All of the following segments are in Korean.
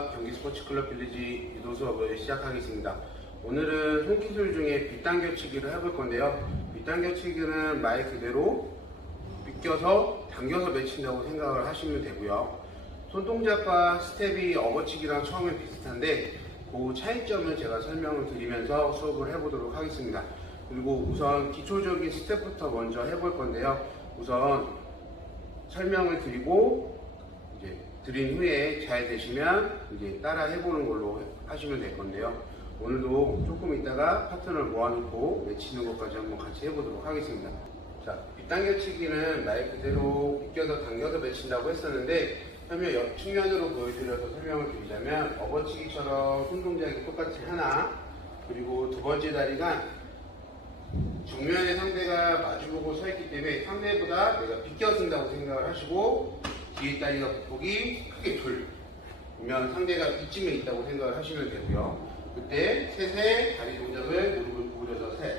안녕하십니까. 경기 스포츠클럽 빌리지 유도 수업을 시작하겠습니다. 오늘은 손기술 중에 빗당겨치기를 해볼 건데요. 빗당겨치기는 말 그대로 비껴서 당겨서 맺힌다고 생각을 하시면 되고요. 손동작과 스텝이 업어치기랑 처음에 비슷한데 그 차이점을 제가 설명을 드리면서 수업을 해보도록 하겠습니다. 그리고 우선 기초적인 스텝부터 먼저 해볼 건데요. 우선 설명을 드리고 이제 드린 후에 잘 되시면 이제 따라 해보는 걸로 하시면 될 건데요. 오늘도 조금 있다가 파트너를 모아놓고 외치는 것까지 한번 같이 해보도록 하겠습니다. 자, 빗당겨치기는 말 그대로 비껴서 당겨서 맺힌다고 했었는데 설명 측면으로 보여드려서 설명을 드리자면 업어치기처럼 손 동작이 똑같이 하나, 그리고 두 번째 다리가 정면에 상대가 마주보고 서 있기 때문에 상대보다 내가 비껴 쓴다고 생각을 하시고 뒤에 다리가 보폭이 크게 돌면 상대가 이쯤에 있다고 생각을 하시면 되고요. 그때 셋의 다리 동작을 무릎을 구부려서 셋.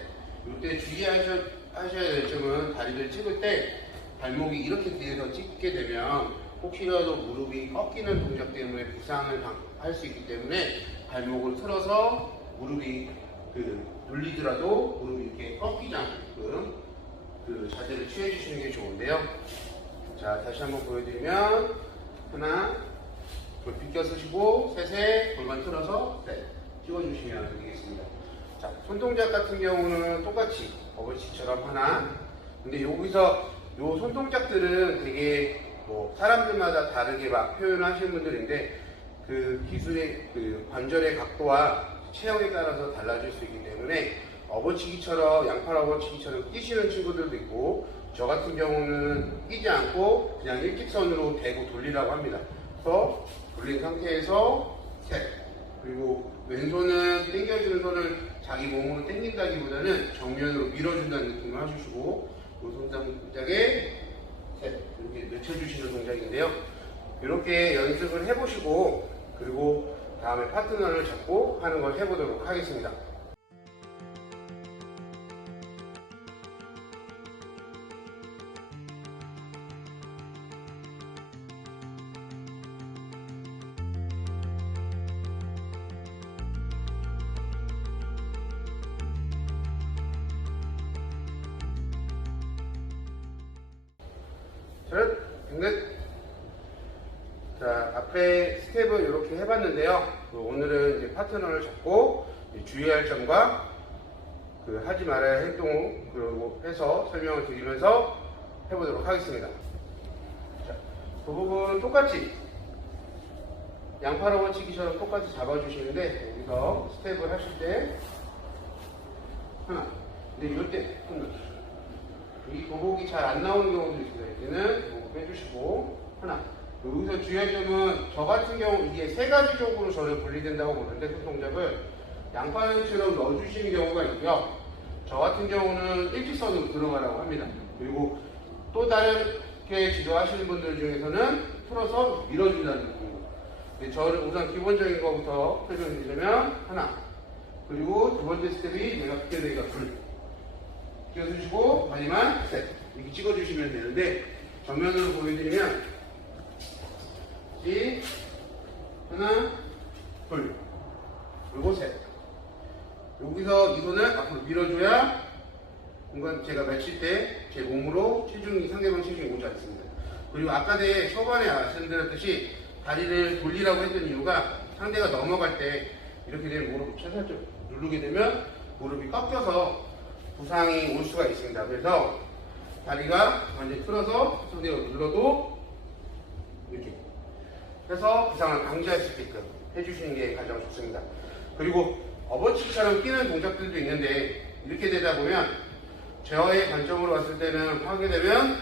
이때 주의하셔야 될 점은 다리를 찍을 때 발목이 이렇게 뒤에서 찍게 되면 혹시라도 무릎이 꺾이는 동작 때문에 부상을 할 수 있기 때문에 발목을 틀어서 무릎이 눌리더라도 무릎이 이렇게 꺾이지 않게끔 자세를 취해 주시는 게 좋은데요. 자, 다시 한번 보여드리면 하나, 돌 비껴 쓰시고 셋에 골반 틀어서 셋 찍어주시면 되겠습니다. 자, 손동작 같은 경우는 똑같이 업어치기처럼 하나. 근데 여기서 요 손동작들은 되게 사람들마다 다르게 막 표현하시는 분들인데 그 기술의 관절의 각도와 체형에 따라서 달라질 수 있기 때문에 업어치기처럼 양팔 업어치기처럼 끼시는 친구들도 있고 저 같은 경우는 끼지 않고 그냥 일직선으로 대고 돌리라고 합니다. 그래서 돌린 상태에서 셋. 그리고 왼손은 당겨주는 손을 자기 몸으로 당긴다기보다는 정면으로 밀어준다는 느낌을 해주시고 이 손동작에 셋 이렇게 늦춰주시는 동작인데요. 이렇게 연습을 해보시고 그리고 다음에 파트너를 잡고 하는 걸 해보도록 하겠습니다. 넷. 자, 앞에 스텝을 이렇게 해봤는데요. 오늘은 이제 파트너를 잡고 주의할 점과 하지 말아야 할 행동 그리고 해서 설명을 드리면서 해보도록 하겠습니다. 자, 그 부분 똑같이 양팔 업어치기처럼 똑같이 잡아주시는데 여기서 스텝을 하실 때 하나. 근데 이럴 때 이 도복이 잘 안 나오는 경우도 있어요. 이때는 도복 빼주시고 하나. 여기서 주의할 점은 저 같은 경우 이게 세 가지 쪽으로 저는 분리된다고 보는데 그 동작을 양팔처럼 넣어주시는 경우가 있고요. 저 같은 경우는 일직선으로 들어가라고 합니다. 그리고 또 다르게 지도하시는 분들 중에서는 풀어서 밀어준다는 느낌으로. 근데 저는 우선 기본적인 것부터 설명드리자면 하나. 그리고 두 번째 스텝이 내가 비껴내기가 둘. 비껴주시고 마지막 셋. 이렇게 찍어주시면 되는데 정면으로 보여드리면 하나, 둘, 그리고 셋. 여기서 이 손을 앞으로 밀어줘야 뭔가 제가 맺힐 때 제 몸으로 상대방 체중이 오지 않습니다. 그리고 아까 초반에 말씀드렸듯이 다리를 돌리라고 했던 이유가 상대가 넘어갈 때 이렇게 되면 무릎을 살짝 누르게 되면 무릎이 꺾여서 부상이 올 수가 있습니다. 그래서 다리가 완전히 틀어서 상대가 눌러도 이렇게 해서 부상을 방지할 수 있게끔 해주시는 게 가장 좋습니다. 그리고 업어치기처럼 끼는 동작들도 있는데 이렇게 되다 보면 저의 관점으로 봤을 때는 하게 되면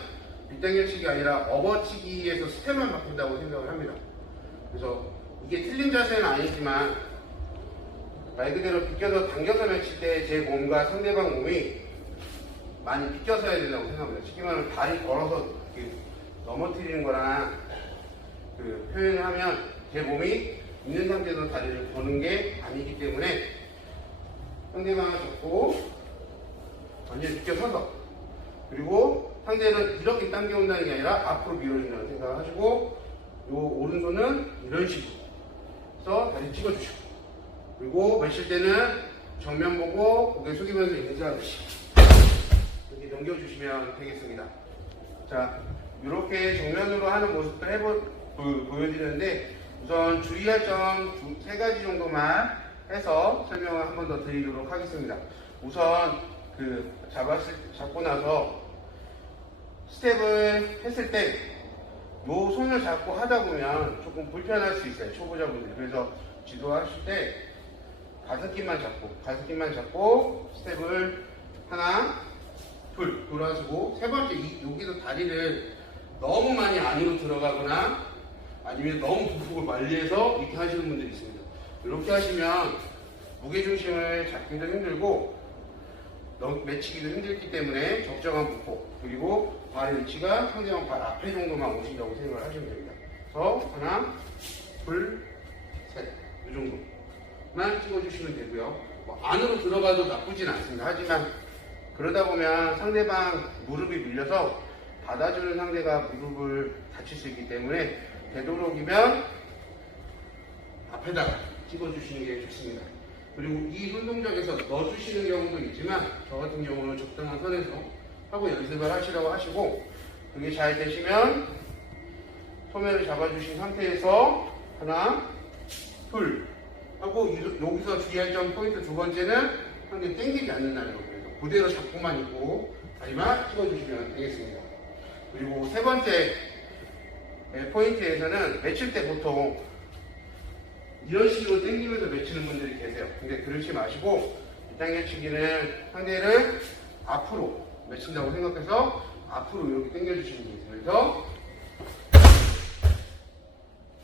빗당겨치기가 아니라 업어치기에서 스텝만 바뀐다고 생각을 합니다. 그래서 이게 틀린 자세는 아니지만 말 그대로 비껴서 당겨서 맺힐 때 제 몸과 상대방 몸이 많이 비껴서 해야 된다고 생각합니다. 쉽게 말하면 다리 걸어서 넘어뜨리는 거랑 표현을 하면 제 몸이 있는 상태에서 다리를 거는 게 아니기 때문에 상대방을 잡고 완전히 비껴서서 그리고 상대는 이렇게 당겨온다는 게 아니라 앞으로 밀어준다는 생각을 하시고 요 오른손은 이런 식으로 그래서 다시 찍어주시고, 그리고 매칠 때는 정면 보고 고개 숙이면서 인사하듯이 이렇게 넘겨주시면 되겠습니다. 자, 이렇게 정면으로 하는 모습도 보여드리는데, 우선 주의할 점 세 가지 정도만 해서 설명을 한 번 더 드리도록 하겠습니다. 우선 잡고 나서 스텝을 했을 때 요 손을 잡고 하다 보면 조금 불편할 수 있어요, 초보자분들. 그래서 지도하실 때 가슴끼만 잡고 스텝을 하나 둘 돌아주고, 세 번째 여기서 다리를 너무 많이 안으로 들어가거나 아니면 너무 부폭을 말리해서 이렇게 하시는 분들이 있습니다. 이렇게 하시면 무게중심을 잡기도 힘들고 맺히기도 힘들기 때문에 적정한 부폭, 그리고 발의 위치가 상대방 발 앞에 정도만 오신다고 생각을 하시면 됩니다. 그래서 하나, 둘, 셋, 이 정도만 찍어주시면 되고요. 안으로 들어가도 나쁘진 않습니다. 하지만 그러다 보면 상대방 무릎이 밀려서 받아주는 상대가 무릎을 다칠 수 있기 때문에 되도록이면 앞에다가 찍어주시는 게 좋습니다. 그리고 이 손동작에서 넣어주시는 경우도 있지만, 저 같은 경우는 적당한 선에서 하고 연습을 하시라고 하시고, 그게 잘 되시면 소매를 잡아주신 상태에서 하나, 둘 하고, 여기서 주의할 점 포인트 두 번째는 상대 땡기지 않는다는 겁니다. 그대로 잡고만 있고 다리만 찍어주시면 되겠습니다. 그리고 세 번째 포인트에서는 맺힐 때 보통 이런 식으로 당기면서 맺히는 분들이 계세요. 근데 그러지 마시고, 빗당겨치기는 상대를 앞으로 맺힌다고 생각해서 앞으로 이렇게 당겨주시면 돼요. 그래서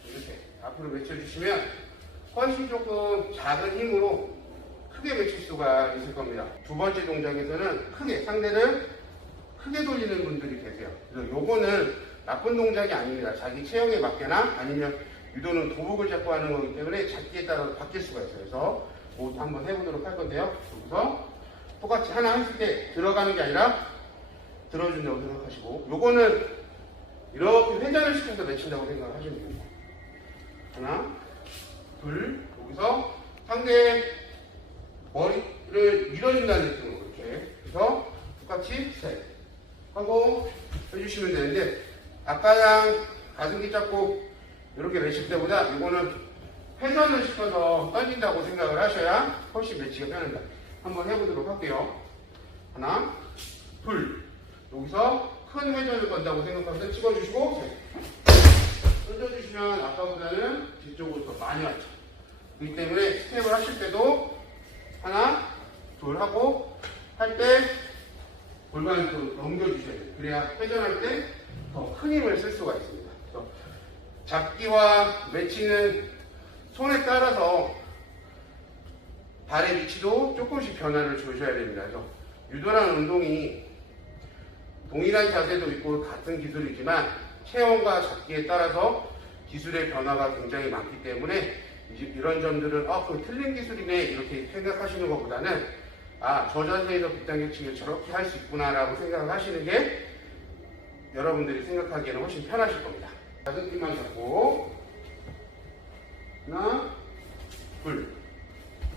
이렇게 앞으로 맺혀주시면 훨씬 조금 작은 힘으로 크게 맺힐 수가 있을 겁니다. 두 번째 동작에서는 상대를 크게 돌리는 분들이 계세요. 그래서 요거는 나쁜 동작이 아닙니다. 자기 체형에 맞게나 아니면 유도는 도복을 잡고 하는 거기 때문에 잡기에 따라 바뀔 수가 있어요. 그래서 그것도 한번 해보도록 할 건데요. 여기서 똑같이 하나 했을 때 들어가는 게 아니라 들어준다고 생각하시고, 요거는 이렇게 회전을 시켜서 맺힌다고 생각을 하시면 됩니다. 하나, 둘, 여기서 상대의 머리를 밀어준다는 느낌으로 이렇게. 그래서 똑같이 셋 하고 해주시면 되는데, 아까랑 가슴기 잡고 이렇게 맺힐 때보다 이거는 회전을 시켜서 던진다고 생각을 하셔야 훨씬 매치가 편합니다. 한번 해보도록 할게요. 하나, 둘. 여기서 큰 회전을 건다고 생각하면서 찍어주시고, 셋. 던져주시면 아까보다는 뒤쪽으로 더 많이 왔죠. 그렇기 때문에 스텝을 하실 때도 하나, 둘 하고 할 때 골반을 또 넘겨주셔야 돼요. 그래야 회전할 때 더 큰 힘을 쓸 수가 있습니다. 그래서 잡기와 맺히는 손에 따라서 발의 위치도 조금씩 변화를 주셔야 됩니다. 그래서 유도라는 운동이 동일한 자세도 있고 같은 기술이지만 체형과 잡기에 따라서 기술의 변화가 굉장히 많기 때문에 이런 점들은 그거 틀린 기술이네 이렇게 생각하시는 것보다는 저 자세에서 빗당겨치기를 저렇게 할 수 있구나 라고 생각을 하시는 게 여러분들이 생각하기에는 훨씬 편하실 겁니다. 가슴끼만 잡고 하나, 둘,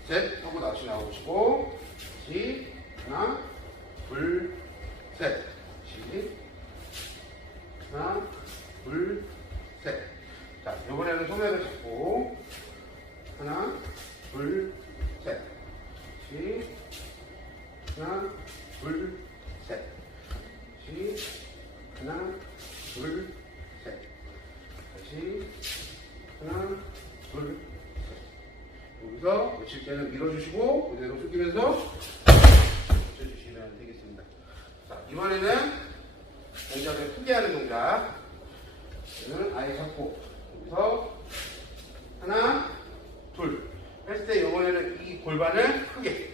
셋 하고 다시 나오시고, 다시 하나, 둘, 셋, 다시 하나, 둘, 셋. 자, 이번에는 소매를 잡고 하나, 둘, 셋, 다시 하나, 둘, 셋, 다시 하나, 둘, 셋, 다시 하나, 둘, 셋. 여기서 맺힐 때는 밀어주시고 그대로 숙이면서 맺혀주시면 되겠습니다. 자, 이번에는 동작을 크게 하는 동작. 얘는 아예 잡고 여기서 하나, 둘 했을 때 이번에는 이 골반을 크게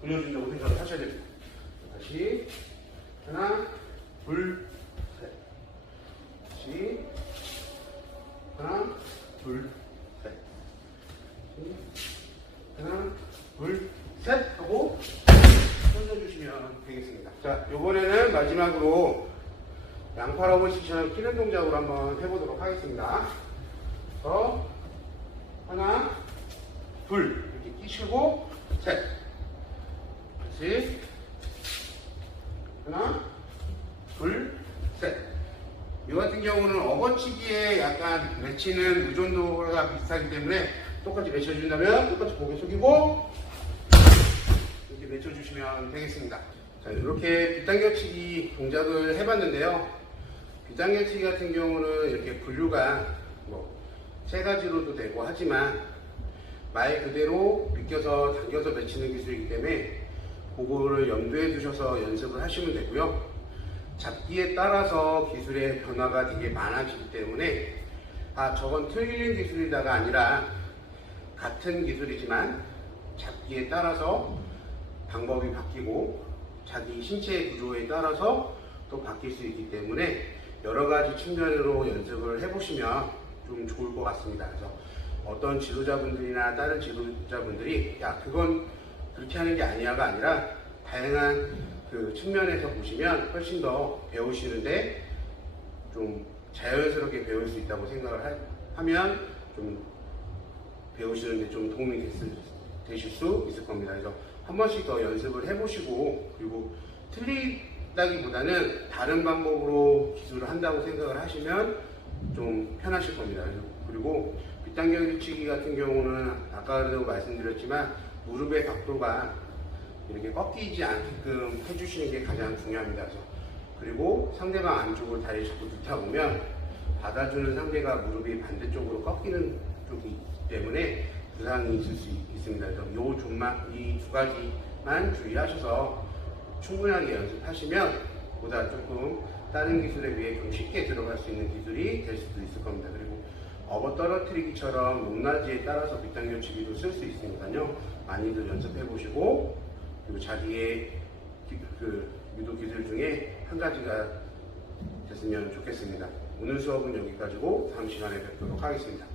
돌려준다고 생각을 하셔야 됩니다. 다시 하나, 둘, 셋. 다시 하나, 둘, 셋. 하나, 둘, 셋 하고 던져주시면 되겠습니다. 자, 이번에는 마지막으로 양팔 어버치처럼 끼는 동작으로 한번 해보도록 하겠습니다. 그래서 하나, 둘 이렇게 끼시고 셋 다시 하나 둘 셋. 이 같은 경우는 업어치기에 약간 매치는 의존도가 비슷하기 때문에 똑같이 매쳐준다면 똑같이 고개 숙이고 이렇게 매쳐주시면 되겠습니다. 자, 이렇게 빗당겨치기 동작을 해봤는데요. 빗당겨치기 같은 경우는 이렇게 분류가 뭐 세 가지로도 되고 하지만 말 그대로 비껴서 당겨서 맺히는 기술이기 때문에 그거를 염두에 두셔서 연습을 하시면 되고요. 잡기에 따라서 기술의 변화가 되게 많아지기 때문에 저건 틀린 기술이다가 아니라 같은 기술이지만 잡기에 따라서 방법이 바뀌고 자기 신체의 구조에 따라서 또 바뀔 수 있기 때문에 여러 가지 측면으로 연습을 해보시면 좀 좋을 것 같습니다. 그래서 어떤 지도자분들이나 다른 지도자분들이 그건 그렇게 하는 게 아니야가 아니라 다양한 그 측면에서 보시면 훨씬 더 배우시는데 좀 자연스럽게 배울 수 있다고 생각을 하면 좀 배우시는데 좀 도움이 되실 수 있을 겁니다. 그래서 한 번씩 더 연습을 해보시고 그리고 틀리다기보다는 다른 방법으로 기술을 한다고 생각을 하시면 좀 편하실 겁니다. 그리고 빗당겨치기 같은 경우는 아까도 말씀드렸지만 무릎의 각도가 이렇게 꺾이지 않게끔 해주시는 게 가장 중요합니다. 그리고 상대방 안쪽으로 다리를 자꾸 넣다 보면 받아주는 상대가 무릎이 반대쪽으로 꺾이는 쪽이 있기 때문에 부상이 있을 수 있습니다. 그래서 이 두 가지만 주의하셔서 충분하게 연습하시면 보다 조금 다른 기술에 비해 좀 쉽게 들어갈 수 있는 기술이 될 수도 있을 겁니다. 그리고 업어 떨어뜨리기처럼 높낮이에 따라서 빗당겨치기도 쓸 수 있으니까요. 많이들 연습해 보시고 그리고 자기의 유도 기술 중에 한 가지가 됐으면 좋겠습니다. 오늘 수업은 여기까지고 다음 시간에 뵙도록 하겠습니다.